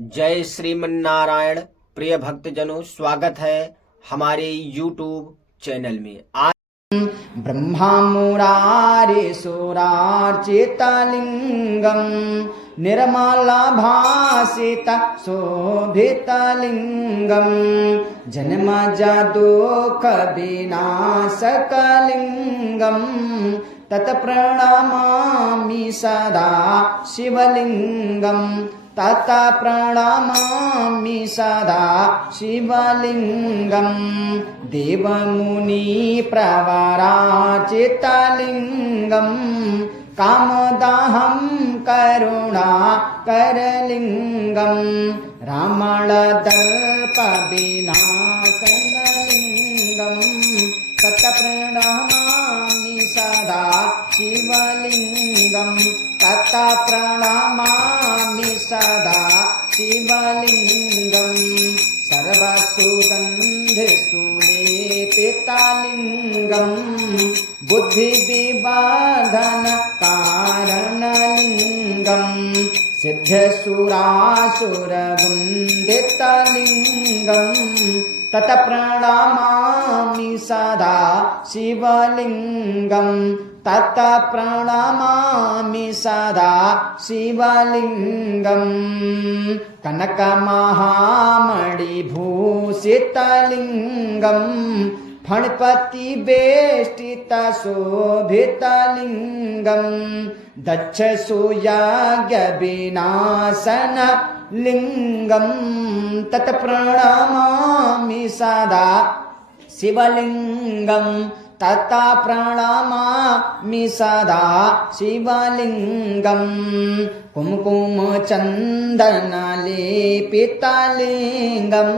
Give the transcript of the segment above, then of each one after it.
जय श्रीमन्नारायण। प्रिय भक्तजनों, स्वागत है हमारे YouTube चैनल में। आज ब्रह्मा मुरारिसुरार्चितलिङ्गं निर्मलभासित शोभितलिङ्गं जन्मजदुःखविनाशकलिङ्गं तत्प्रणमामि सदा शिवलिङ्गं प्रणमामि सदा शिवलिङ्गं देवमुनिप्रवराचितलिङ्गं कामदाहं करुणाकरलिङ्गं रामणदर्पविनाशनलिङ्गं तत्प्रणमामि सदा शिवलिङ्गं प्रणमामि सदा शिवलिङ्गं सर्वसुगन्धिसुलेपितलिङ्गं बुद्धिविवर्धनकारणलिङ्गं सिद्धसुरासुरवन्दितलिङ्गं तत्प्रणमामि सदा शिवलिङ्गं प्रणमामि सदा शिवलिङ्गं कनकमहामणिभूषितलिङ्गं फणपतिवेष्टितशोभितलिङ्गं दक्षसूयाज्ञविनाशनलिङ्गं तत्प्रणमामि सदा शिवलिङ्गं प्रणमामि सदा शिवलिङ्गं कुङ्कुमचन्दनलेपितलिङ्गं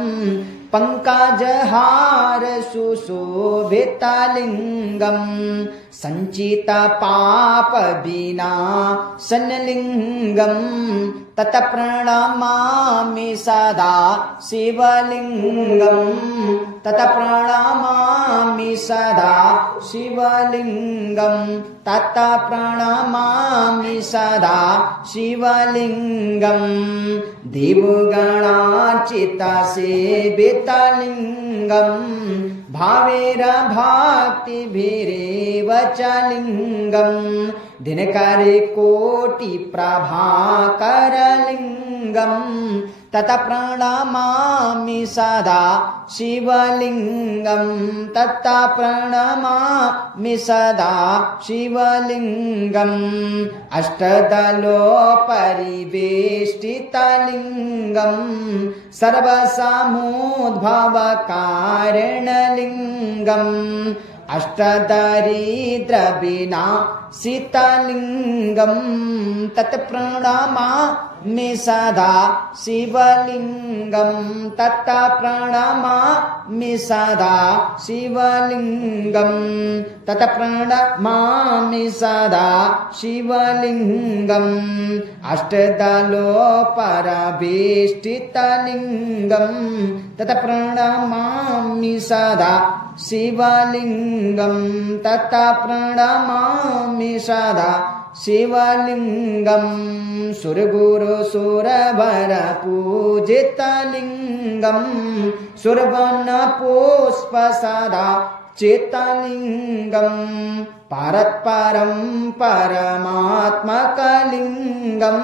पङ्कजहार सुशोभितलिङ्गं सञ्चितपापविनाशनलिङ्गं तत्प्रणमामि सदा शिवलिङ्गं प्रणमामि सदा शिवलिङ्गं प्रणमामि सदा शिवलिङ्गं देवगणार्चितसेवितलिङ्गं भावेरभक्तिभिरेव च लिङ्गं दिनकरकोटिप्रभाकरलिङ्गं प्रणमामि सदा शिवलिङ्गं प्रणमामि सदा शिवलिङ्गं अष्टदलोपरिवेष्टितलिङ्गं सर्वसमुद्भवकारणलिङ्गं अष्टदरिद्रविनाशितलिङ्गं तत्प्रणमामि सदा शिवलिङ्गं प्रणमामि सदा शिवलिङ्गं प्रणमामि सदा शिवलिङ्गं अष्टदलोपरिवेष्टितलिङ्गं प्रणमामि सदा शिवलिङ्गं प्रणमामि सदा शिवलिङ्गं सुरगुरुसुरवरपूजितलिङ्गं सुरवनपुष्पसदा चितलिङ्गं परत्परं परमात्मकलिङ्गं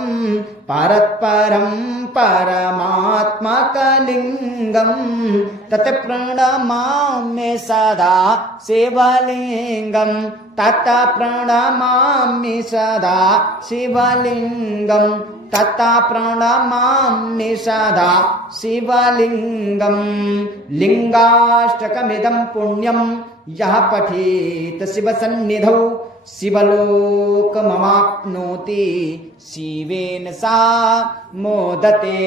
परत्परं परमात्मकलिङ्गं तत्प्रणमामि सदा शिवलिङ्गं प्रणमामि सदा शिवलिङ्गं प्रणमामि सदा शिवलिङ्गं लिङ्गाष्टकमिदं पुण्यं यः पठेत् शिवसन्निधौ शिवलोकमवाप्नोति शिवेन सा मोदते।